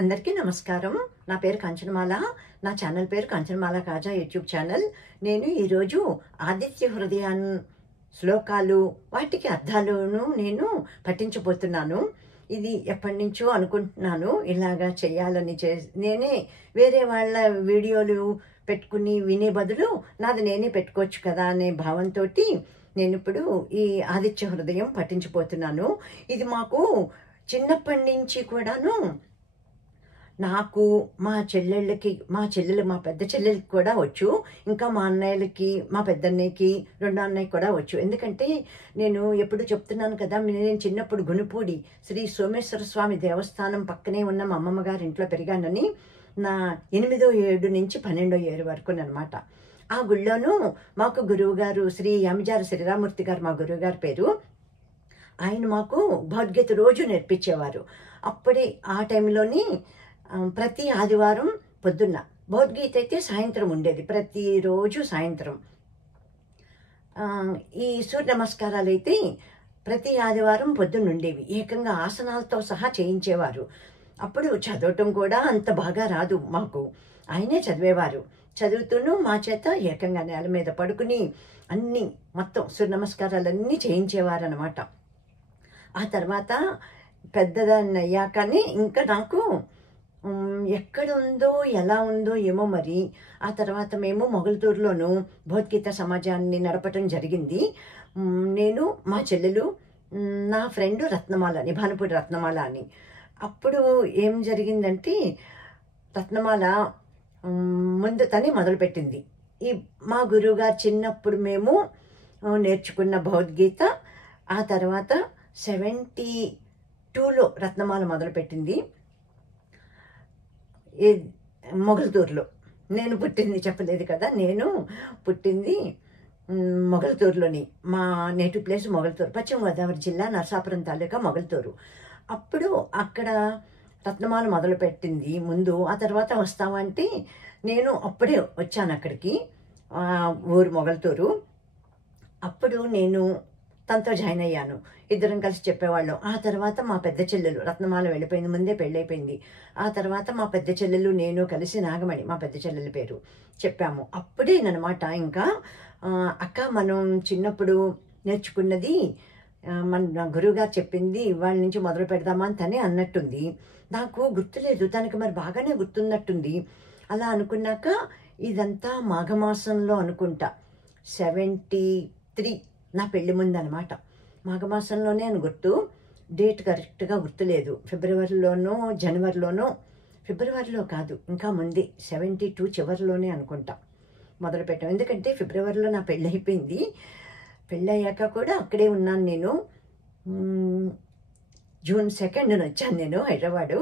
అందరికీ నమస్కారం. నా పేరు కాంచనమాల. నా ఛానల్ పేరు కాంచనమాల కాజా యూట్యూబ్ ఛానల్. నేను ఈరోజు ఆదిత్య హృదయాన్ శ్లోకాలు వాటికి అర్థాలను నేను పఠించబోతున్నాను. ఇది ఎప్పటి నుంచో అనుకుంటున్నాను ఇలాగా చేయాలని. నేనే వేరే వాళ్ళ వీడియోలు పెట్టుకుని వినే బదులు నాది నేనే పెట్టుకోవచ్చు కదా అనే భావంతో నేను ఇప్పుడు ఈ ఆదిత్య హృదయం పఠించబోతున్నాను. ఇది మాకు చిన్నప్పటి నుంచి కూడాను నాకు మా చెల్లెలు మా పెద్ద చెల్లెలకి కూడా వచ్చు, ఇంకా మా అన్నయ్యలకి, మా పెద్దన్నయ్యకి, రెండో అన్నయ్యకి కూడా వచ్చు. ఎందుకంటే నేను ఎప్పుడు చెప్తున్నాను కదా, నేను చిన్నప్పుడు గునుపూడి శ్రీ సోమేశ్వర స్వామి దేవస్థానం పక్కనే ఉన్న మా అమ్మమ్మ గారి ఇంట్లో పెరిగానని. నా 8వ ఏడు నుంచి 12వ ఏడు వరకు అనమాట. ఆ గుళ్ళోనూ మాకు గురువు గారు శ్రీ యామిజారి శ్రీరామూర్తి గారు మా గురువు గారి పేరు. ఆయన మాకు భగవద్గీత రోజు నేర్పించేవారు. అప్పుడే ఆ టైంలోని ప్రతి ఆదివారం పొద్దున్న భగవద్గీత అయితే సాయంత్రం ఉండేది, ప్రతిరోజు సాయంత్రం. ఈ సూర్య నమస్కారాలు అయితే ప్రతి ఆదివారం పొద్దున్న ఉండేవి. ఏకంగా ఆసనాలతో సహా చేయించేవారు. అప్పుడు చదవటం కూడా అంత బాగా రాదు మాకు, ఆయనే చదివేవారు. చదువుతూను మా చేత ఏకంగా నేల మీద పడుకుని అన్నీ మొత్తం సూర్య నమస్కారాలన్నీ చేయించేవారు అనమాట. ఆ తర్వాత పెద్దదాన్ని అయ్యాకనే ఇంకా నాకు ఎక్కడ ఉందో ఎలా ఉందో ఏమో మరి. ఆ తర్వాత మేము మొగల్తూరులోనూ భగవద్గీత సమాజాన్ని నడపటం జరిగింది. నేను, మా చెల్లెలు, నా ఫ్రెండ్ రత్నమాల అని, భానుపూడి రత్నమాల అని. అప్పుడు ఏం జరిగిందంటే, రత్నమాల ముందు తనే మొదలుపెట్టింది. ఈ మా గురువుగారు చిన్నప్పుడు మేము నేర్చుకున్న భగవద్గీత ఆ తర్వాత 72లో రత్నమాల మొదలుపెట్టింది మొగల్తూరులో. నేను పుట్టింది చెప్పలేదు కదా, నేను పుట్టింది మొగల్తూరులోని. మా నేటివ్ ప్లేస్ మొగల్తూరు, పశ్చిమ గోదావరి జిల్లా, నరసాపురం తాలూకా మొగల్తూరు. అప్పుడు అక్కడ రత్నమాల మొదలుపెట్టింది ముందు. ఆ తర్వాత వస్తామంటే నేను అప్పుడే వచ్చాను అక్కడికి, ఊరు మొగల్తూరు. అప్పుడు నేను తనతో జాయిన్ అయ్యాను. ఇద్దరం కలిసి చెప్పేవాళ్ళం. ఆ తర్వాత మా పెద్ద చెల్లెలు రత్నమాల వెళ్ళిపోయింది, ముందే పెళ్ళైపోయింది. ఆ తర్వాత మా పెద్ద చెల్లెలు నేను కలిసి నాగమణి, మా పెద్ద చెల్లెల పేరు, చెప్పాము. అప్పుడేనమాట ఇంకా అక్క మనం చిన్నప్పుడు నేర్చుకున్నది మన గురువుగారు చెప్పింది ఇవాళ నుంచి మొదలు పెడదామా అని తనే అన్నట్టుంది. నాకు గుర్తులేదు, తనకి మరి బాగానే గుర్తున్నట్టుంది. అలా అనుకున్నాక ఇదంతా మాఘమాసంలో అనుకుంటా, 73 నా పెళ్లి ముందు అనమాట. మాఘమాసంలోనే అని గుర్తు, డేట్ కరెక్ట్గా గుర్తులేదు. ఫిబ్రవరిలోనో జనవరిలోనో, ఫిబ్రవరిలో కాదు ఇంకా ముందే, 72 చివరిలోనే అనుకుంటా మొదలుపెట్టాం. ఎందుకంటే ఫిబ్రవరిలో నా పెళ్ళి అయిపోయింది. పెళ్ళయ్యాక కూడా అక్కడే ఉన్నాను నేను. జూన్ 2న వచ్చాను నేను హైదరాబాదు.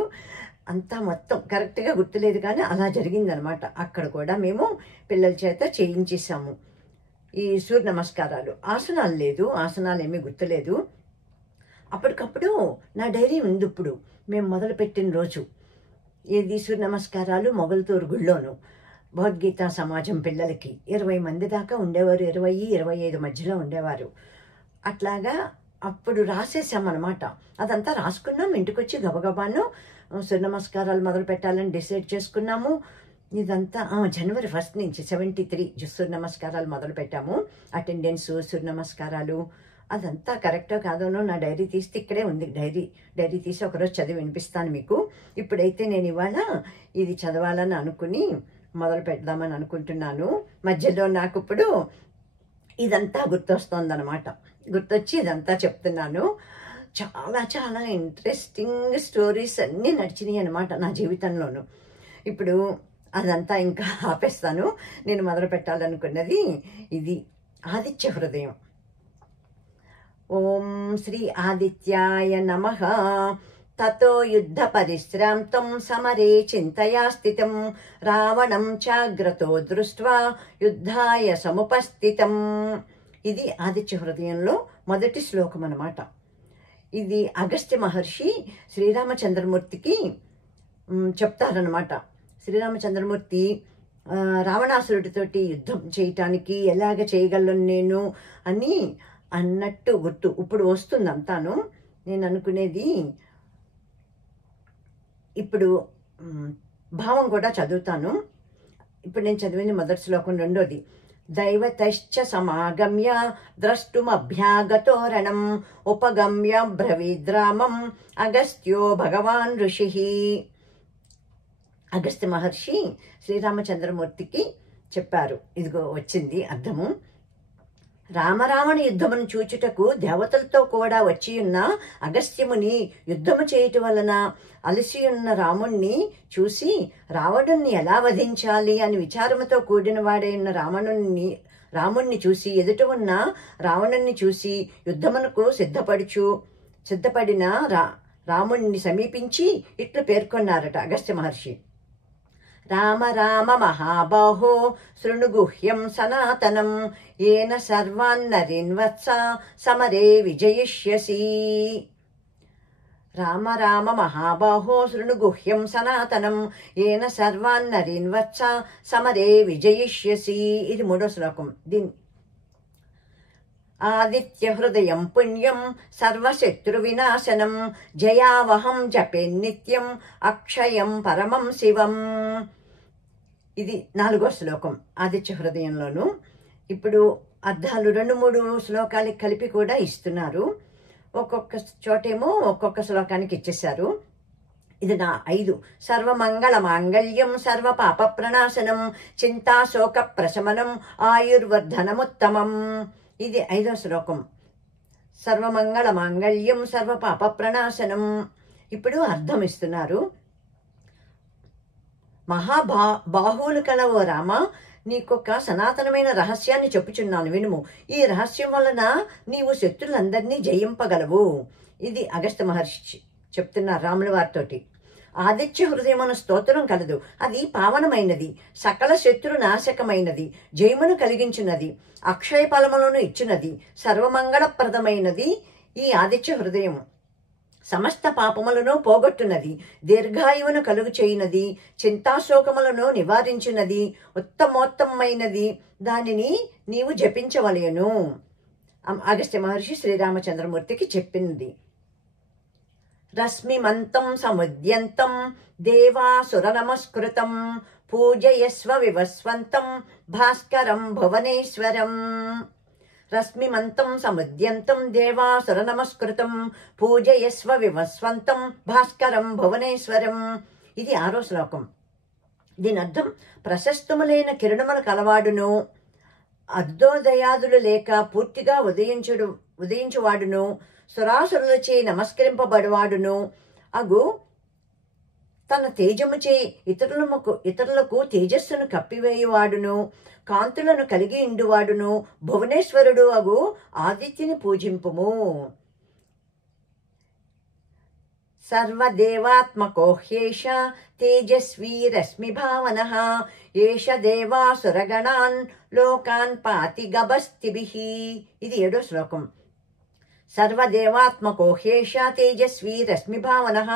అంతా మొత్తం కరెక్ట్గా గుర్తులేదు కానీ అలా జరిగిందనమాట. అక్కడ కూడా మేము పిల్లల చేత చేయించేసాము ఈ సూర్య నమస్కారాలు. ఆసనాలు లేదు, ఆసనాలు ఏమీ గుర్తులేదు. అప్పటికప్పుడు నా డైరీ ఉంది ఇప్పుడు, మేము మొదలుపెట్టిన రోజు. ఇది సూర్య నమస్కారాలు మొగల్తూరు గుళ్ళోను భగవద్గీత సమాజం పిల్లలకి 20 మంది దాకా ఉండేవారు, 20-25 మధ్యలో ఉండేవారు. అట్లాగా అప్పుడు రాసేసామన్నమాట. అదంతా రాసుకున్నాం. ఇంటికి వచ్చి గబగబాను సూర్య నమస్కారాలు మొదలు పెట్టాలని డిసైడ్ చేసుకున్నాము. ఇదంతా జనవరి 1 నుంచి 73 సూర్య నమస్కారాలు మొదలు పెట్టాము. అటెండెన్స్, సూర్య నమస్కారాలు అదంతా కరెక్టో కాదోనో నా డైరీ తీస్తే ఇక్కడే ఉంది. డైరీ తీసి ఒకరోజు చదివి వినిపిస్తాను మీకు. ఇప్పుడైతే నేను ఇవాళ ఇది చదవాలని అనుకుని మొదలు పెడదామని అనుకుంటున్నాను. మధ్యలో నాకు ఇప్పుడు ఇదంతా గుర్తొస్తుందన్నమాట. గుర్తొచ్చి ఇదంతా చెప్తున్నాను. చాలా చాలా ఇంట్రెస్టింగ్ స్టోరీస్ అన్నీ నడిచినాయి అనమాట నా జీవితంలోనూ. ఇప్పుడు అదంతా ఇంకా ఆపేస్తాను. నేను మొదలు పెట్టాలనుకున్నది ఇది ఆదిత్య హృదయం. ఓం శ్రీ ఆదిత్యాయ నమః. తతో యుద్ధ పరిశ్రాంతం సమరే చింతయా స్థితం రావణం చాగ్రతో దృష్ట్వా యుద్ధాయ సముపస్థితం. ఇది ఆదిత్య హృదయంలో మొదటి శ్లోకం అన్నమాట. ఇది అగస్త్య మహర్షి శ్రీరామచంద్రమూర్తికి చెప్తారనమాట. శ్రీరామచంద్రమూర్తి రావణాసురుడితోటి యుద్ధం చేయటానికి ఎలాగ చేయగలను నేను అని అన్నట్టు గుర్తు ఇప్పుడు వస్తుంది అంతాను. నేను అనుకునేది ఇప్పుడు భావం కూడా చదువుతాను. ఇప్పుడు నేను చదివింది మొదటి శ్లోకం. రెండోది, దైవతశ్చ సమాగమ్య ద్రష్టుమభ్యాగతోరణం ఉపగమ్య బ్రవీద్రామం అగస్త్యో భగవాన్ ఋషి. అగస్త్య మహర్షి శ్రీరామచంద్రమూర్తికి చెప్పారు. ఇదిగో వచ్చింది అర్థము. రామరావణ యుద్ధమును చూచుటకు దేవతలతో కూడా వచ్చి ఉన్న అగస్త్యముని యుద్ధము చేయటం వలన అలసి ఉన్న రాముణ్ణి చూసి రావణుణ్ణి ఎలా వధించాలి అని విచారముతో కూడిన వాడైన రాముణ్ణి చూసి, ఎదుట ఉన్న రావణుణ్ణి చూసి యుద్ధమునకు సిద్ధపడిన రాముణ్ణి సమీపించి ఇట్లు పేర్కొన్నారట అగస్త్య మహర్షి. రామ రామ మహాబాహో శృణుగుహ్యం సనాతనం ఏన సర్వాన్నరిన్ వత్స సమరే విజయిష్యసి. రామ రామ మహాబాహో శృణుగుహ్యం సనాతనం ఏన సర్వాన్నరిన్ వత్స సమరే విజయిష్యసి. ఇది 3వ శ్లోకం. దీని ఆదిత్య హృదయం పుణ్యం సర్వశత్రు వినాశనం జయావహం జపే నిత్యం అక్షయం పరమం శివం. ఇది 4వ శ్లోకం ఆదిత్య హృదయంలోను. ఇప్పుడు అర్థాలు 2-3 శ్లోకాలకి కలిపి కూడా ఇస్తున్నారు. ఒక్కొక్క చోటేమో ఒక్కొక్క శ్లోకానికి ఇచ్చేశారు. ఇది నా 5. సర్వమంగళ మాంగళ్యం సర్వ పాప ప్రణాశనం చింతాశోక ప్రశమనం ఆయుర్వర్ధనముత్తమం. ఇది 5వ శ్లోకం. సర్వమంగళ మాంగళ్యం సర్వ పాప ప్రణాశనం. ఇప్పుడు అర్థం ఇస్తున్నారు. బాహువులు కలవో రామ, నీకొక సనాతనమైన రహస్యాన్ని చెప్పుచున్నాను, వినుము. ఈ రహస్యం వలన నీవు శత్రులందరినీ జయింపగలవు. ఇది అగస్త్య మహర్షి చెప్తున్నారు రాముల వారితోటి. ఆదిత్య హృదయమున స్తోత్రం కలదు, అది పావనమైనది, సకల శత్రు నాశకమైనది, జయమును కలిగించున్నది, అక్షయ ఫలములను ఇచ్చున్నది, సర్వమంగళప్రదమైనది ఈ ఆదిత్య హృదయము. సమస్త పాపములను పోగొట్టున్నది, దీర్ఘాయువును కలుగు చేయునది, చింతాశోకములను నివారించున్నది, ఉత్తమోత్తమైనది, దానిని నీవు జపించవలెను. అగస్త్య మహర్షి శ్రీరామచంద్రమూర్తికి చెప్పింది. రశ్మిమంతం సముద్యంతం దేవాసుర నమస్కృతం పూజయస్వ వివస్వంతం భాస్కరం భువనేశ్వరం. రశ్మిమంతం సముద్యంతం దేవాసుర నమస్కృతం పూజయస్వ వివస్వంతం భాస్కరం భువనేశ్వరం. ఇది 6వ శ్లోకం. దీని అర్థం, ప్రశస్తములైన కిరణములు కలవాడును, అర్ధోదయాదులు లేక పూర్తిగా ఉదయించువాడును, సురాసురులచే నమస్కరింపబడివాడును అగు తన తేజముచే ఇతరులకు తేజస్సును కప్పివేయువాడును, కాంతులను కలిగి ఇండువాడును భువనేశ్వరుడు అగు ఆదిత్యుని పూజింపుము. సర్వదేవాత్మకో హ్యేష తేజస్వీ రశ్మి భావనః ఏష దేవాసురగణాన్ లోకాన్ పాతి గభస్తిభిః. ఇది 7వ శ్లోకం. సర్వదేవాత్మకో హ్యేష తేజస్వీ రశ్మి భావనః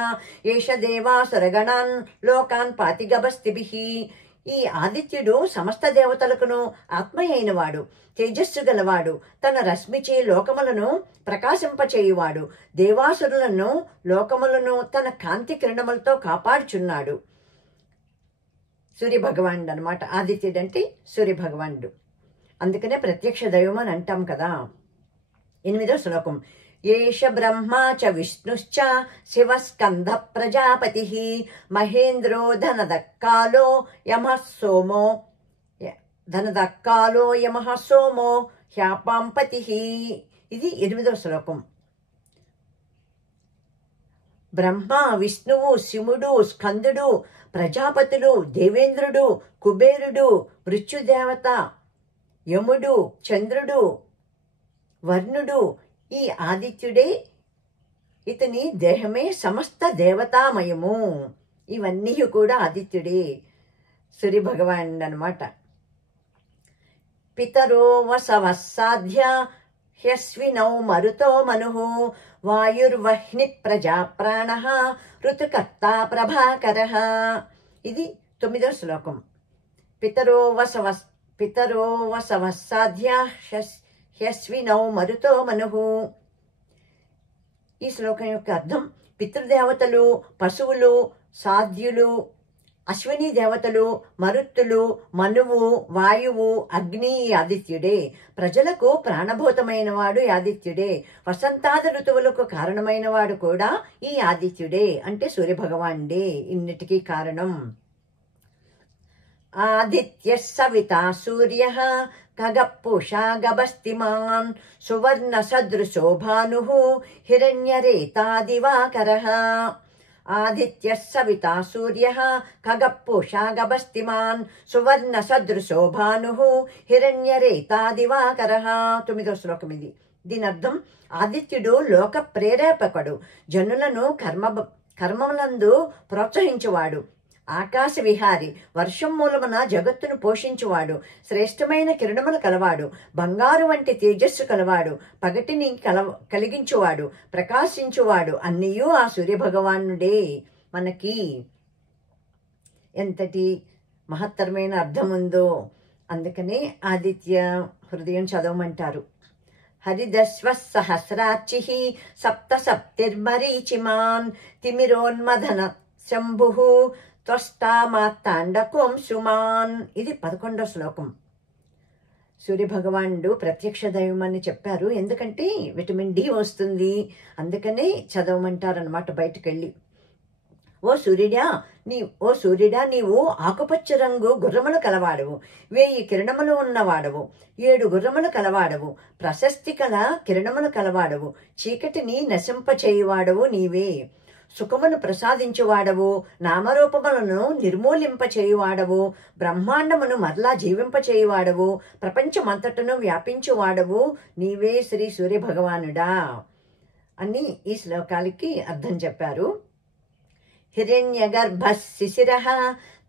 ఏష దేవాసురగణాన్ లోకాన్ పాతి గభస్తిభిః. ఈ ఆదిత్యుడు సమస్త దేవతలకును ఆత్మ అయినవాడు, తేజస్సు గలవాడు, తన రశ్మిచే లోకములను ప్రకాశింపచేయువాడు, దేవాసురులను లోకములను తన కాంతి కిరణములతో కాపాడుచున్నాడు. సూర్యభగవానుడు అనమాట. ఆదిత్యుడు అంటే సూర్యభగవానుడు. అందుకనే ప్రత్యక్ష దైవం అని అంటాం కదా. 8వ శ్లోకం. ఏష బ్రహ్మా చ విష్ణుశ్చ శివస్కంధ ప్రజాపతి మహేంద్రో ధనదక్కాలో యమః సోమో హ్యాపాంపతి. ఇది 8వ శ్లోకం. బ్రహ్మ, విష్ణువు, శివుడు, స్కందుడు, ప్రజాపతులు, దేవేంద్రుడు, కుబేరుడు, మృత్యుదేవత, యముడు, చంద్రుడు, వర్ణుడు, ఈ ఆదిత్యుడే, ఇతని దేహమే సమస్త దేవతామయము. ఇవన్నీ కూడా ఆదిత్యుడే, సూర్యభగవానుడు అనమాట. పితరో వసవస్సాధ్య హ్యస్వినౌ మరుతో మనుః వాయుర్వహ్ని ప్రజా ప్రాణః ఋతుకర్త ప్రభాకరః. ఇది 9వ శ్లోకం. పితరో వసవస్సాధ్య హ్యస్వినౌ మరుతో మనుః. ఈ శ్లోకం యొక్క అర్థం, పితృదేవతలు, పశువులు, సాధ్యులు, అశ్విని దేవతలు, మరుత్తులు, మనువు, వాయువు, అగ్ని ఈ ఆదిత్యుడే. ప్రజలకు ప్రాణభూతమైన వాడు ఈ ఆదిత్యుడే. వసంతాది ఋతువులకు కారణమైన వాడు కూడా ఈ ఆదిత్యుడే, అంటే సూర్యభగవానుడే ఇన్నిటికీ కారణం. ఆదిత్య సవితా సూర్య ఖగఃపూషా గభస్తిమాన్ సువర్ణ సదృశో భానుః హిరణ్యరేతా దివాకరః. ఆదిత్య సవితా సూర్య ఖగఃపూషా గభస్తిమాన్ సువర్ణ సదృశో భానుః హిరణ్యరేతా దివాకరః. 9వ శ్లోకం ఇది. దీని అర్థం ఆదిత్యుడు లోక ప్రేరేపకుడు, జనులను కర్మములందు ప్రోత్సహించువాడు, ఆకాశ విహారి, వర్షం మూలమున జగత్తును పోషించువాడు, శ్రేష్టమైన కిరణములు కలవాడు, బంగారు వంటి తేజస్సు కలవాడు, పగటిని కలిగించువాడు, ప్రకాశించువాడు, అన్నీయూ ఆ సూర్యభగవానుడే. మనకి ఎంతటి మహత్తరమైన అర్థం ఉందో. అందుకనే ఆదిత్య హృదయం చదవమంటారు. హరిదస్వ సహస్రార్చిః సప్త సప్తిర్మరీచిమాన్ తిమిరోన్మదన శంభుః త్వష్టామాత్తాండకోం సుమాన్. ఇది 11వ శ్లోకం. సూర్యభగవానుడు ప్రత్యక్ష దైవం అని చెప్పారు. ఎందుకంటే విటమిన్ డి వస్తుంది, అందుకనే చదవమంటారనమాట బయటకెళ్ళి. ఓ సూర్యుడా నీవు ఆకుపచ్చ రంగు గుర్రములు కలవాడవు, 1000 కిరణములు ఉన్నవాడవు, 7 గుర్రములు కలవాడవు, ప్రశస్తి కల కిరణములు కలవాడవు, చీకటిని నశింపచేయువాడవు నీవే, సుఖమును ప్రసాదించువాడవు, నామరూపములను నిర్మూలింపచేయువాడవు, బ్రహ్మాండమును మరలా జీవింపచేయువాడవు, ప్రపంచమంతటను వ్యాపించువాడవు నీవే శ్రీ సూర్యభగవానుడా అని ఈ శ్లోకాలకి అర్థం చెప్పారు. హిరణ్యగర్భ శిశిరః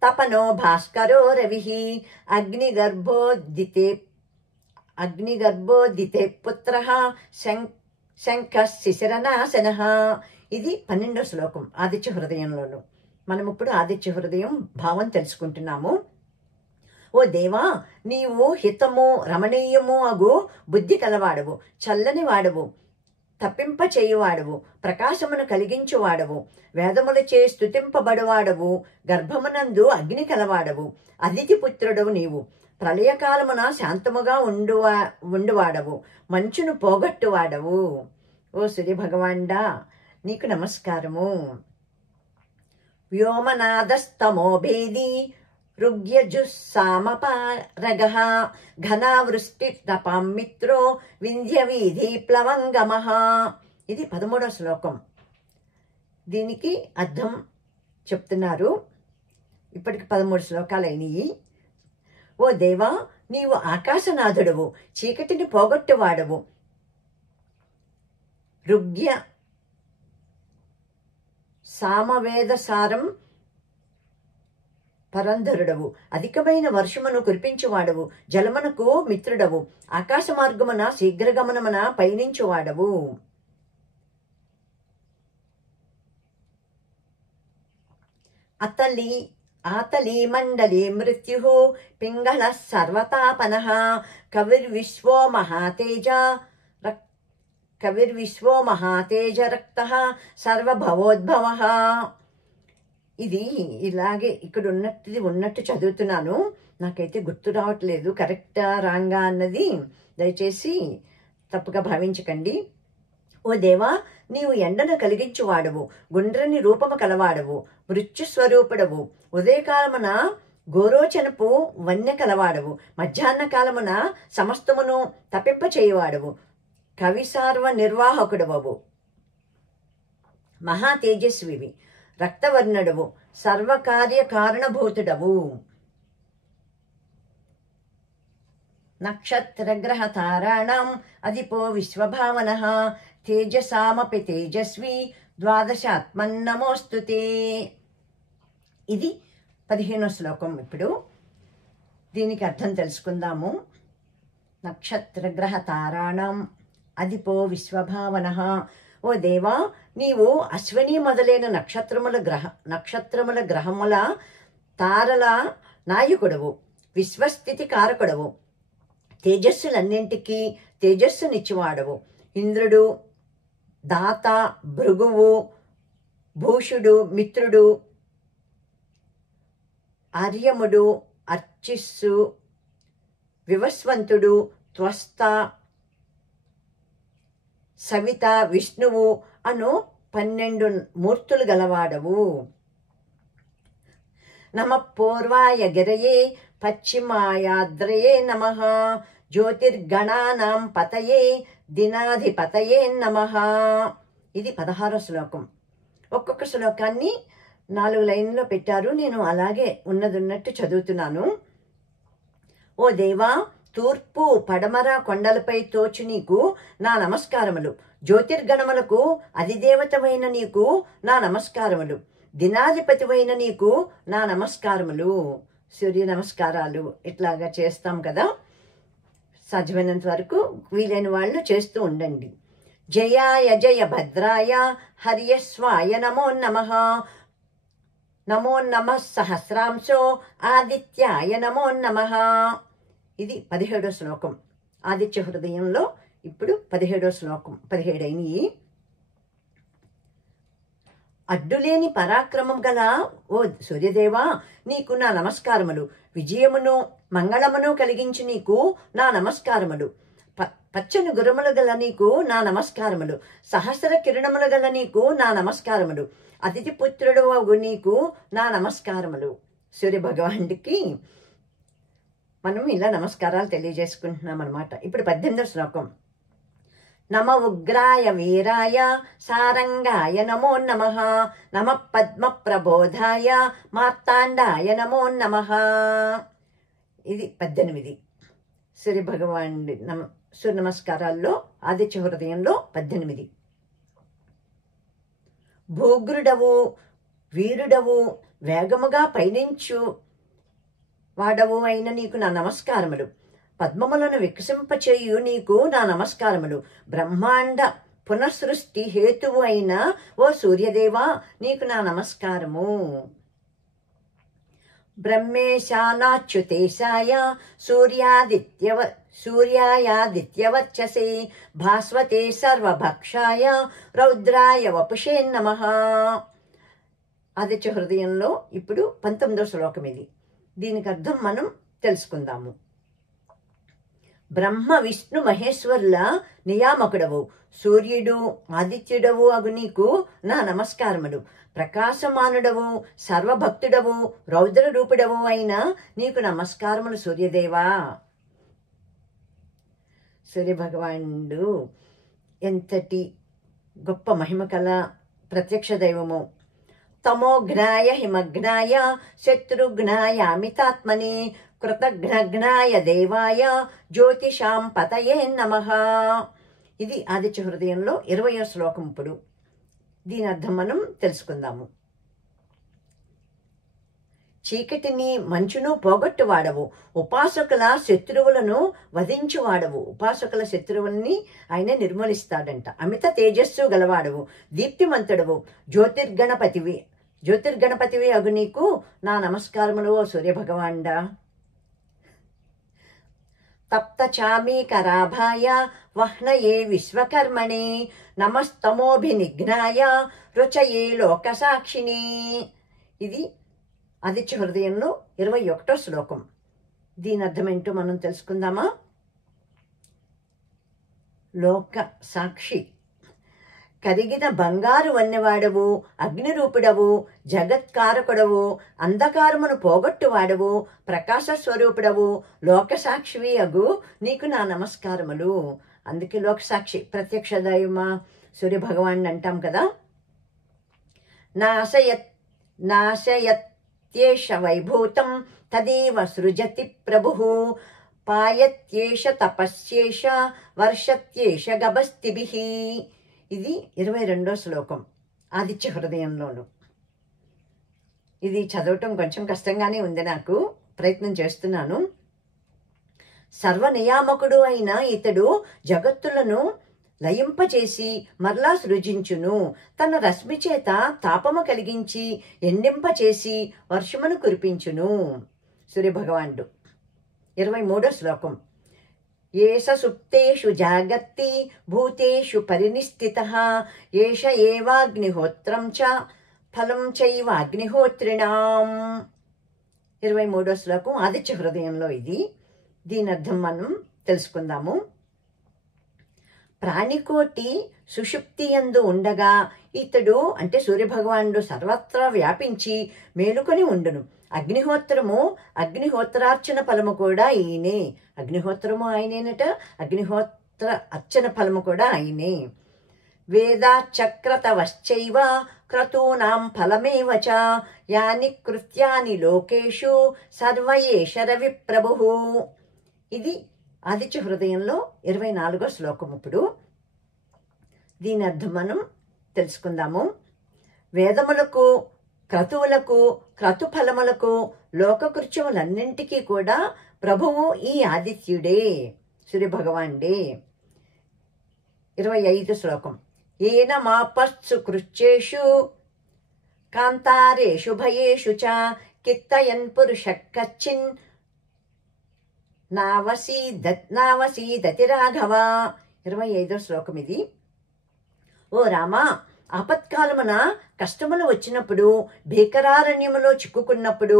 తపనో భాస్కరో రవిః అగ్నిగర్భోదితే పుత్రః శంఖః శిశిరనాశనః. ఇది 12వ శ్లోకం ఆదిత్య హృదయంలోను. మనం ఇప్పుడు ఆదిత్య హృదయం భావం తెలుసుకుంటున్నాము. ఓ దేవా, నీవు హితము రమణీయము అగు బుద్ధి కలవాడవు, చల్లని వాడవు, తప్పింపచేయువాడవు, ప్రకాశమును కలిగించువాడవు, వేదములచే స్తుతింపబడువాడవు, గర్భమునందు అగ్ని కలవాడవు, అదితి పుత్రుడవు నీవు, ప్రళయకాలమున శాంతముగా ఉండువాడవు, మంచును పోగొట్టువాడవు. ఓ సూర్యభగవానుడా, నీకు నమస్కారము. వ్యోమనాదస్తమో భేది ఋగ్యజుస్సామపారగః ఘనావృష్టిరపాం మిత్రో వింధ్యవీధి ప్లవంగమః. ఇది 13వ శ్లోకం. దీనికి అర్థం చెప్తున్నారు. ఇప్పటికి 13 శ్లోకాలు అయినాయి. ఓ దేవా, నీవు ఆకాశనాథుడవు, చీకటిని పోగొట్టువాడవు, ఋగ్య సామవేదసారం పరంధరుడవు, అధికమైన వర్షమును కురిపించువాడవు, జలమునకు మిత్రుడవు, ఆకాశ మార్గమున శీఘ్రగమనమున పయనించువాడవు. ఆతలి మండలి మృత్యు పింగళ సర్వతాపనః కవిర్విశ్వో మహాతేజ రక్తః సర్వభవోద్భవః. ఇది ఇలాగే ఇక్కడ ఉన్నట్టు చదువుతున్నాను. నాకైతే గుర్తు రావట్లేదు కరెక్టా రాంగా అన్నది దయచేసి తప్పుగా భావించకండి. ఓ దేవా, నీవు ఎండను కలిగించువాడవు, గుండ్రని రూపము కలవాడవు, మృత్యుస్వరూపుడవు, ఉదయకాలమున గోరోచనపు వన్య కలవాడవు, మధ్యాహ్న కాలమున సమస్తమును తప్పింపచేయువాడవు, కవిసార్వ నిర్వాహకుడవవు, మహా తేజస్వివి, రక్తవర్ణుడవు, సర్వకార్య కారణభూతుడవు. నక్షత్రగ్రహ తారాణం అధిపో విశ్వభావనః తేజసామపి తేజస్వి ద్వాదశాత్మన్నమోస్తుతే. ఇది 15వ శ్లోకం. ఇప్పుడు దీనికి అర్థం తెలుసుకుందాము. నక్షత్రగ్రహ తారాణం అధిపో విశ్వభావనః. ఓ దేవా, నీవు అశ్విని మొదలైన నక్షత్రముల గ్రహముల తారల నాయకుడవు, విశ్వస్థితి కారకుడవు, తేజస్సులన్నింటికీ తేజస్సునిచ్చివాడవు, ఇంద్రుడు, దాత, భృగువు, భూషుడు, మిత్రుడు, ఆర్యముడు, అర్చిస్సు, వివస్వంతుడు, త్వస్త, సవిత, విష్ణువు అను 12 మూర్తులు గలవాడవు. నమః పూర్వాయ గిరయే పశ్చిమాయాద్రయే నమః జ్యోతిర్గణానాం పతయే దినాధిపతయే నమః. ఇది 16వ శ్లోకం. ఒక్కొక్క శ్లోకాన్ని 4 లైన్లో పెట్టారు. నేను అలాగే ఉన్నదున్నట్టు చదువుతున్నాను. ఓ దేవా, తూర్పు పడమర కొండలపై తోచు నీకు నా నమస్కారములు. జ్యోతిర్గణములకు అధిదేవతమైన నీకు నా నమస్కారములు. దినాధిపతివైన నీకు నా నమస్కారములు. సూర్య నమస్కారాలు ఇట్లాగా చేస్తాం కదా. సాధ్యమైనంత వరకు వీలైన వాళ్ళు చేస్తూ ఉండండి. జయాయ జయ భద్రాయ హర్యస్వాయ నమో నమః. నమో నమః సహస్రాంశో ఆదిత్యాయ నమో నమః. ఇది 17వ శ్లోకం. ఆదిత్య హృదయంలో ఇప్పుడు 17వ శ్లోకం. 17 అయినాయి. అడ్డులేని పరాక్రమం గల ఓ సూర్యదేవా, నీకు నా నమస్కారములు. విజయమును మంగళమును కలిగించి నీకు నా నమస్కారములు. పచ్చని గురములు గల నీకు నా నమస్కారములు. సహస్ర కిరణములు గల నీకు నా నమస్కారములు. అతిథి పుత్రుడు నీకు నా నమస్కారములు. సూర్య భగవానుడికి మనం ఇలా నమస్కారాలు తెలియజేసుకుంటున్నాం అన్నమాట. ఇప్పుడు 18వ శ్లోకం. నమ ఉగ్రాయ వీరాయ సారంగాయ నమో నమః. నమ పద్మ ప్రబోధాయ మార్తాండాయ నమో నమః. ఇది 18. సూర్య భగవానుడి సూర్య నమస్కారాల్లో ఆదిత్య హృదయంలో 18. భూగ్రుడవు, వీరుడవు, వేగముగా పయనించు వాడవు అయిన నీకు నా నమస్కారములు. పద్మములను వికసింపచేయు నీకు నా నమస్కారములు. బ్రహ్మాండ పునఃసృష్టి హేతువు అయిన ఓ సూర్యదేవా, నీకు నా నమస్కారము. బ్రహ్మేశానాచ్యుతేశాయ సూర్యాయాదిత్యవర్చసే భాస్వతే సర్వభక్షాయ రౌద్రాయ వపుషే నమః. ఆదిత్య హృదయంలో ఇప్పుడు 19వ శ్లోకం. ఇది దీనికి అర్థం మనం తెలుసుకుందాము. బ్రహ్మ విష్ణు మహేశ్వరుల నియామకుడవు, సూర్యుడు ఆదిత్యుడవు అగు నీకు నా నమస్కారములు. ప్రకాశమానుడవు, సర్వభక్తుడవు, రౌద్ర రూపుడవు అయిన నీకు నమస్కారములు సూర్యదేవా. సూర్య భగవానుడు ఎంతటి గొప్ప మహిమ కల ప్రత్యక్ష దైవము. తమోఘ్నాయ హిమఘ్నాయ శత్రుఘ్నాయ అమితాత్మని కృతఘ్నఘ్నాయ దేవాయ జ్యోతిషాం పతయే నమః. ఇది ఆదిత్య హృదయంలో 20వ శ్లోకం. ఇప్పుడు దీని అర్థం మనం తెలుసుకుందాము. చీకటిని మంచును పోగొట్టువాడవు, ఉపాసకుల శత్రువులను వధించువాడవు. ఉపాసకుల శత్రువుల్ని ఆయన నిర్మూలిస్తాడంట. అమిత తేజస్సు గలవాడవు, దీప్తిమంతుడవు, జ్యోతిర్గణపతివి అగు నీకు నా నమస్కారములు ఓ సూర్యభగవాండా. తప్త చామీకరాభాయ వహ్నయే విశ్వకర్మణి నమస్తమోభినిఘ్నాయ రుచయే లోకసాక్షిణి. ఇది ఆదిత్య హృదయంలో 21వ శ్లోకం. దీని అర్థం ఏంటో మనం తెలుసుకుందామా. లోక సాక్షి, కరిగిన బంగారు వన్నెవాడవు, అగ్నిరూపుడవు, జగత్కారకుడవు, అంధకారమును పోగొట్టువాడవు, ప్రకాశ స్వరూపుడవు, లోకసాక్షివి అగు నీకు నా నమస్కారములు. అందుకే లోకసాక్షి ప్రత్యక్ష దైవమా సూర్య భగవాన్ అంటాం కదా. నాశయత్యేష వైభూతం తదేవ సృజతి ప్రభుః పాయత్యేష తపస్యేష వర్షత్యేష గభస్తిభిః. ఇది 22వ శ్లోకం ఆదిత్య హృదయంలోను. ఇది చదవటం కొంచెం కష్టంగానే ఉంది, నాకు ప్రయత్నం చేస్తున్నాను. సర్వనియామకుడు అయిన ఇతడు జగత్తులను లయింపచేసి మరలా సృజించును. తన రశ్మి చేత తాపము కలిగించి ఎండింపచేసి వర్షమును కురిపించును. సూర్యభగవానుడు. 23వ శ్లోకం. ఏష సుప్తేషు జాగర్తి భూతేషు పరినిష్ఠితః ఏష ఏవాగ్నిహోత్రం చ ఫలం చైవ అగ్నిహోత్రిణాం. 23వ శ్లోకం ఆదిత్య హృదయంలో ఇది. దీని అర్థం మనం తెలుసుకుందాము. ప్రాణికోటి సుషుప్తి యందు ఉండగా ఇతడు అంటే సూర్యభగవానుడు సర్వత్రా వ్యాపించి మేలుకొని ఉండును. అగ్నిహోత్రార్చన ఫలము కూడా ఈయనే. అగ్నిహోత్రము ఆయనేనట, అగ్నిహోత్ర అర్చన ఫలము కూడా ఆయనే. వేదాచక్రతవశ్చైవ క్రతూనాం ఫలమేవ చ యాని కృత్యాని లోకేషు సర్వయేష రవి ప్రభుః. ఇది ఆదిత్య హృదయంలో 24వ శ్లోకం. ఇప్పుడు దీని అర్థం మనం తెలుసుకుందాము. వేదములకు, క్రతువులకు, క్రతుఫలములకు, లోకకృత్యములన్నింటికీ కూడా ప్రభువు ఈ ఆదిత్యుడే, సూర్యభగవానుడే. 25 శ్లోకం. ఏన మాపస్సు కృత్యేషు కాంతారేషు భయేషు చ కిత్తయన్ పురుష కచ్చిన్ నావసీదతి రాఘవ. 25వ శ్లోకం ఇది. ఓ రామా, ఆపత్కాలమున కష్టములు వచ్చినప్పుడు, భీకరారణ్యములో చిక్కుకున్నప్పుడు,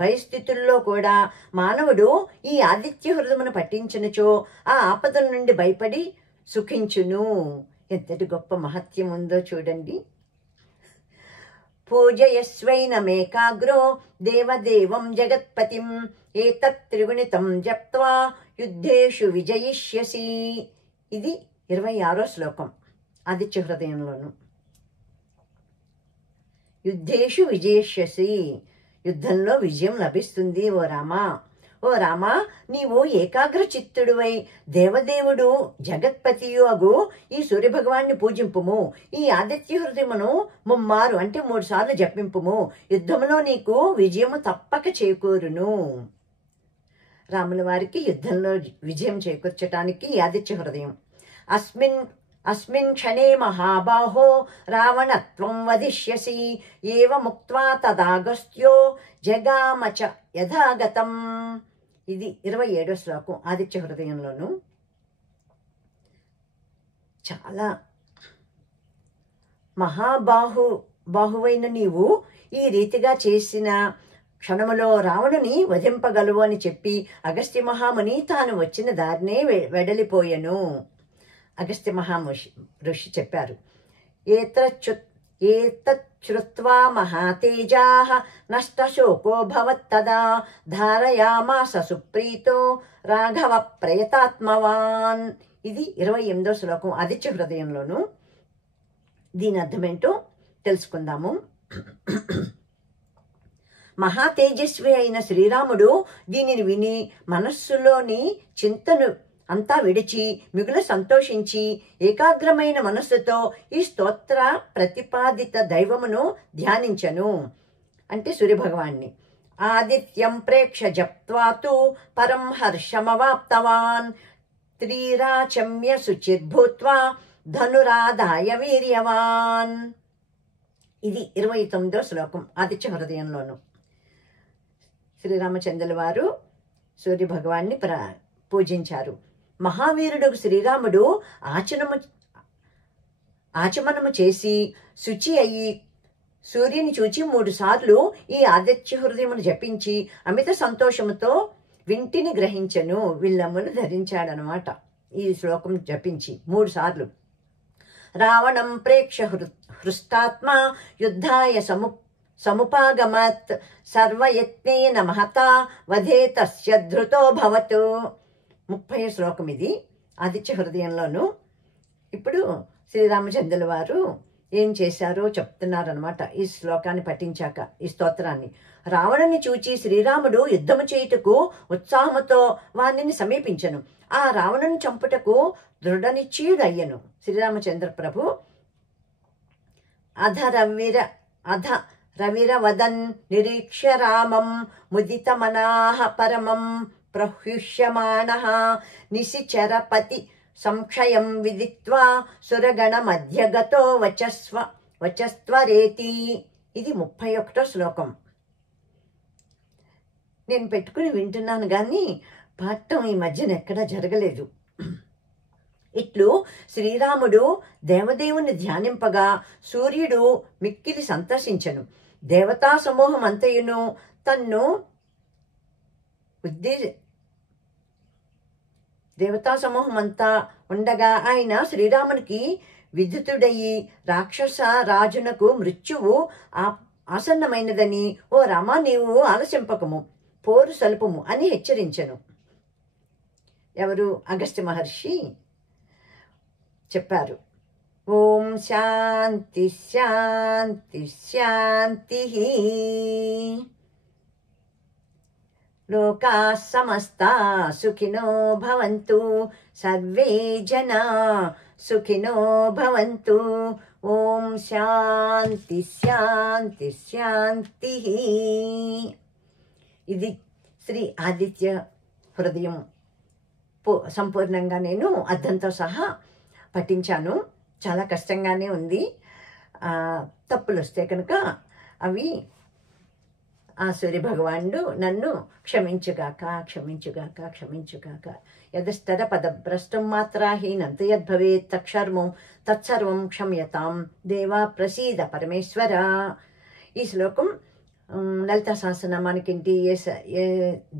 భయస్థితుల్లో కూడా మానవుడు ఈ ఆదిత్య హృదయమును పఠించినచో ఆ ఆపదల నుండి భయపడి సుఖించును. ఎంతటి గొప్ప మహత్యం ఉందో చూడండి. పూజయస్వైనమేకాగ్రో దేవదేవం జగత్పతిం ఏతత్ త్రిగుణితం జప్త్వా యుద్ధేషు విజయిష్యసి. ఇది 26వ శ్లోకం ఆదిత్య హృదయంలోను. యుద్ధేషు విజయిష్యసి, యుద్ధంలో విజయం లభిస్తుంది ఓ రామా. ఓ రామా, నీవు ఏకాగ్ర చిత్తుడువై దేవదేవుడు జగత్పతియు అగు ఈ సూర్యభగవాన్ని పూజింపుము. ఈ ఆదిత్య హృదయమును ముమ్మారు అంటే 3 సార్లు జపింపుము. యుద్ధములో నీకు విజయము తప్పక చేకూరును. రాముల వారికి యుద్ధంలో విజయం చేకూర్చటానికి ఆదిత్య హృదయం. అస్మిన్ క్షణే మహాబాహో రావణత్వం వదిష్యసి ఏవముక్త్వా తదాగస్త్యో జగామచ యథాగతం. ఇది 27వ శ్లోకం ఆదిత్య హృదయంలోను. చాలా బాహువైన నీవు ఈ రీతిగా చేసిన క్షణములో రావణుని వధింపగలవు అని చెప్పి అగస్త్య మహాముని తాను వచ్చిన దారినే వెడలిపోయెను. అగస్త్య ఋషి చెప్పారు. ఏతచ్చుత్వా మహాతేజాః నష్టశోకో భవత్తదా ధారయామాస సుప్రీతో రాఘవ ప్రయతాత్మవాన్. ఇది 28వ శ్లోకం ఆదిత్య హృదయంలోను. దీని అర్థమేంటో తెలుసుకుందాము. మహా తేజస్వి అయిన శ్రీరాముడు దీనిని విని మనస్సులోని చింతను అంతా విడిచి మిగులు సంతోషించి ఏకాగ్రమైన మనస్సుతో ఈ స్తోత్ర ప్రతిపాదిత దైవమును ధ్యానించను. అంటే సూర్యభగవాన్ని. ఆదిత్యం ప్రేక్ష జప్త్వాతు పరం హర్షమవాప్తవాన్ త్రీరాచమ్య శుచిర్భూత్వా ధనురాదాయ వీర్యవాన్. ఇది 29వ శ్లోకం ఆదిత్య హృదయంలోను. శ్రీరామచంద్రుల వారు సూర్యభగవాన్ని పూజించారు. మహావీరుడు శ్రీరాముడు ఆచమనము చేసి శుచి అయ్యి సూర్యుని చూచి 3 సార్లు ఈ ఆదిత్య హృదయమును జపించి అమిత సంతోషముతో వింటిని గ్రహించను, విల్లమును ధరించాడనమాట. ఈ శ్లోకం జపించి 3 సార్లు. రావణం ప్రేక్ష హృష్టాత్మ యుద్ధాయ సముపాగమత్ సర్వయత్నేన మహతా వధే తస్య ధృతో భవతు. 30వ శ్లోకం ఇది ఆదిత్య హృదయంలోను. ఇప్పుడు శ్రీరామచంద్రుల వారు ఏం చేశారో చెప్తున్నారనమాట ఈ శ్లోకాన్ని పఠించాక, ఈ స్తోత్రాన్ని. రావణుని చూచి శ్రీరాముడు యుద్ధము చేయుటకు ఉత్సాహముతో వాణ్ణిని సమీపించను. ఆ రావణుని చంపుటకు దృఢనిశ్చయుడయ్యను. శ్రీరామచంద్ర ప్రభు అధ రవిరవదన్ నిరీక్ష్య రామం ముదితమనాః పరమం ప్రహ్యుష్యమాణః నిశిచరపతి సంక్షయం విదిత్వా సురగణ మధ్యగతో వచస్త్వరేతి. ఇది 31వ శ్లోకం. నేను పెట్టుకుని వింటున్నాను కానీ పాఠం ఈ మధ్యన ఎక్కడా జరగలేదు. ఇట్లు శ్రీరాముడు దేవదేవుని ధ్యానింపగా సూర్యుడు మిక్కిలి సంతసించను. దేవతా సమూహం అంతయును తన్ను దేవతా సమూహం అంతా ఉండగా ఆయన శ్రీరామునికి విదితుడయి రాక్షస రాజునకు మృత్యువు ఆసన్నమైనదని, ఓ రామా నీవు ఆలసింపకము, పోరు సలుపుము అని హెచ్చరించెను. ఎవరు? అగస్త్య మహర్షి చెప్పారు. ఓం శాంతి శాంతి శాంతి. లోకా సమస్తా సుఖినో భవంతు, సర్వే జనా సుఖినో భవంతు. ఓం శాంతి శాంతి శాంతి. ఇది శ్రీ ఆదిత్య హృదయం సంపూర్ణంగా నేను అర్థంతో సహా పఠించాను. చాలా కష్టంగానే ఉంది. తప్పులు వస్తే కనుక అవి ఆ సూర్య భగవానుడు నన్ను క్షమించుగాక క్షమించుగాక క్షమించుగాక. యదస్తర పదభ్రష్టం మాత్రాహీనం యద్భవేత్ తత్సర్వం క్షమ్యతాం దేవా ప్రసీద పరమేశ్వర. ఈ శ్లోకం లలితా సహస్రనామానికేంటి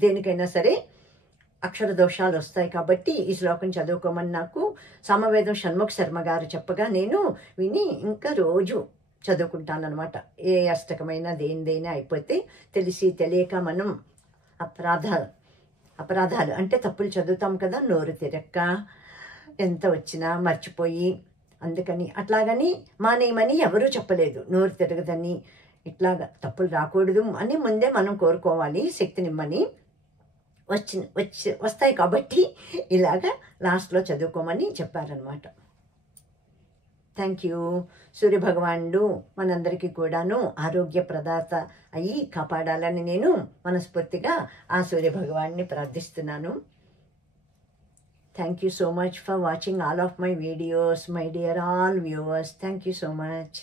దేనికైనా సరే అక్షర దోషాలు వస్తాయి కాబట్టి ఈ శ్లోకం చదువుకోమని నాకు సమవేదం షణ్ముఖ శర్మ గారు చెప్పగా నేను విని ఇంకా రోజు చదువుకుంటానమాట. ఏ అష్టకమైనా దేనిదైనా అయిపోతే తెలిసి తెలియక మనం అపరాధాలు అంటే తప్పులు చదువుతాం కదా, నోరు తిరక్క ఎంత వచ్చినా మర్చిపోయి. అందుకని అట్లాగని మానేయమని ఎవరూ చెప్పలేదు, నోరు తిరగదని ఇట్లాగా తప్పులు రాకూడదు అని ముందే మనం కోరుకోవాలి శక్తినిమ్మని. వస్తాయి కాబట్టి ఇలాగా లాస్ట్లో చదువుకోమని చెప్పారనమాట. Thank you. సూర్యభగవానుడు మనందరికీ కూడాను ఆరోగ్య ప్రదాత అయ్యి కాపాడాలని నేను మనస్ఫూర్తిగా ఆ సూర్యభగవాన్ని ప్రార్థిస్తున్నాను. Thank you so much for watching all of my videos, my dear all viewers. Thank you so much.